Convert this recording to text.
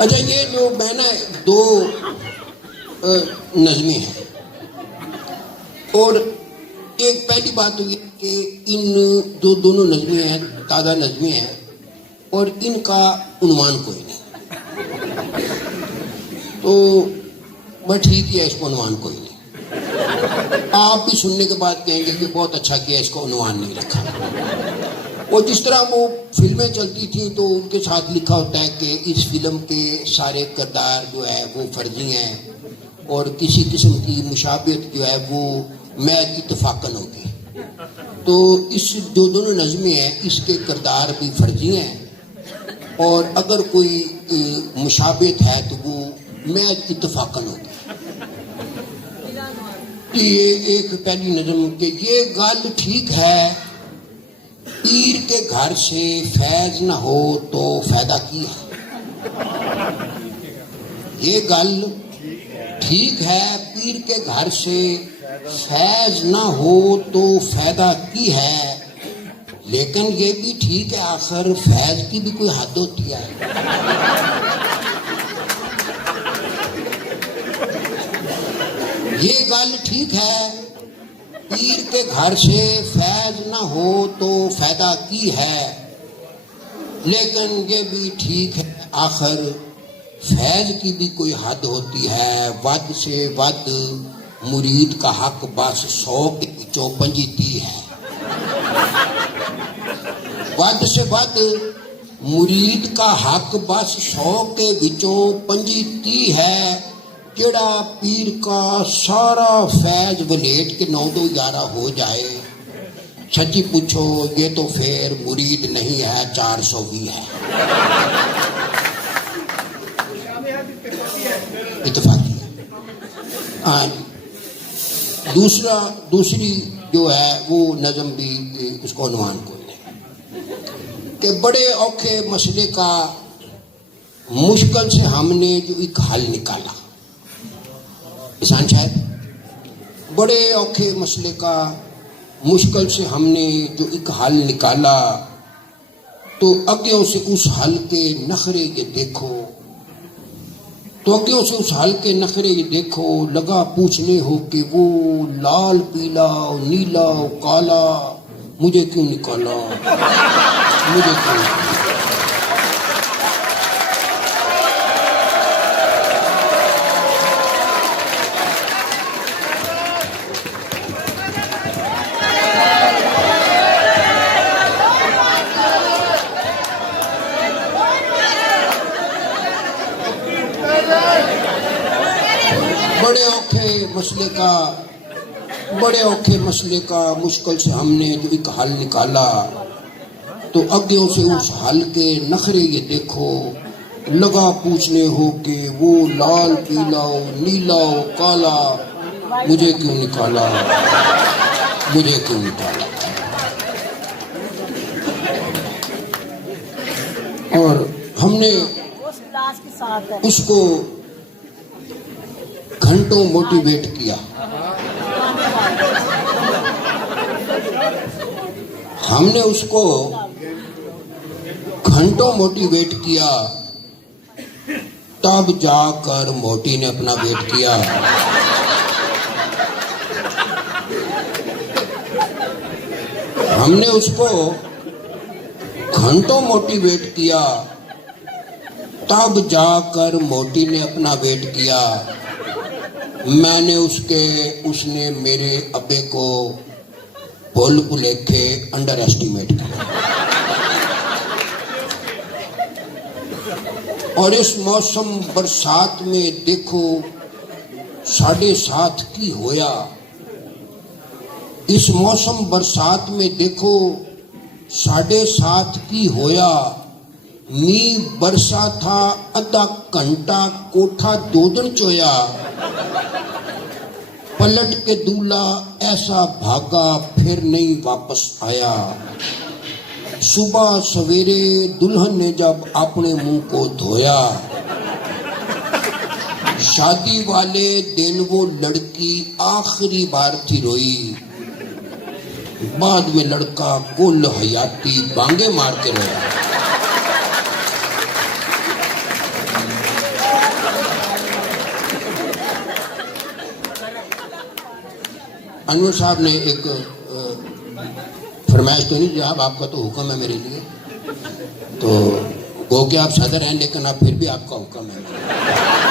अच्छा, ये जो मैंने दो नज़में हैं, और एक पहली बात हुई कि इन जो दोनों नज़में हैं ताज़ा नज़में हैं और इनका उन्वान कोई नहीं, तो बस ठीक है, इसको उन्वान कोई नहीं। आप भी सुनने के बाद कहेंगे कि बहुत अच्छा किया, इसको उन्वान नहीं रखा। और जिस तरह वो फिल्में चलती थी तो उनके साथ लिखा होता है कि इस फिल्म के सारे किरदार जो है वो फर्जी हैं और किसी किस्म की मुशाबियत जो है वो महज इत्तफाकन होगी। तो इस जो दोनों नज़में हैं इसके किरदार भी फर्जी हैं और अगर कोई मुशाबियत है तो वो महज इत्तफाकन होगी। तो ये एक पहली नज़म कि ये गल ठीक है, पीर के घर से फैज न हो तो फायदा की है। ये गल ठीक है, पीर के घर से फैज न हो तो फायदा की है, लेकिन ये भी ठीक है आखिर फैज की भी कोई हद होती है। ये गल ठीक है, पीर के घर से फैज न हो तो फायदा की है, लेकिन ये भी ठीक है आखिर फैज की भी कोई हद होती है। वद से वद मुरीद का हक बस 100 के विचों 25 है। वद से वद मुरीद का हक बस 100 के विचों 25 है। जेड़ा पीर का सारा फैज वलेट के 9-2-11 हो जाए, सच्ची पूछो ये तो फिर मुरीद नहीं है, 420 है। इत्तेफाकी है। दूसरी जो है वो नज़म भी उसको अनुमान कोई नहीं कि बड़े औखे मसले का मुश्किल से हमने जो एक हल निकाला। किसान साहब, बड़े औखे मसले का मुश्किल से हमने जो एक हल निकाला, तो अग्यों से उस हल के नखरे ये देखो, तो अग्यों से उस हल के नखरे ये देखो, लगा पूछने हो कि वो लाल पीला नीला काला मुझे क्यों निकाला, मुझे क्यों निकाला। बड़े औखे मसले का मुश्किल से हमने जो एक हल निकाला, तो अग्यों से उस हल के नखरे ये देखो, लगा पूछने हो कि वो लाल पीला नीला काला मुझे क्यों निकाला, मुझे क्यों निकाला। और हमने उसको घंटों मोटिवेट किया, हमने उसको घंटों मोटिवेट किया, तब जाकर मोटी ने अपना वेट किया। हमने उसको घंटों मोटिवेट किया, तब जाकर मोटी ने अपना वेट किया। उसने मेरे अब्बे को भूल भुलेखे अंडर एस्टिमेट किया। और इस मौसम बरसात में देखो साढ़े साथ की होया, इस मौसम बरसात में देखो साढ़े साथ की होया। मींह बरसा था आधा घंटा, कोठा 2 दिन चोया। पलट के दूल्हा ऐसा भागा फिर नहीं वापस आया। सुबह सवेरे दुल्हन ने जब अपने मुंह को धोया, शादी वाले दिन वो लड़की आखिरी बार थी रोई। बाद में लड़का कुल हयाती बांगे मार के रोया। अनवर साहब ने एक फरमाइश तो नहीं जनाब, आपका तो हुक्म है मेरे लिए, तो गो कि आप सदर हैं लेकिन आप फिर भी आपका हुक्म है।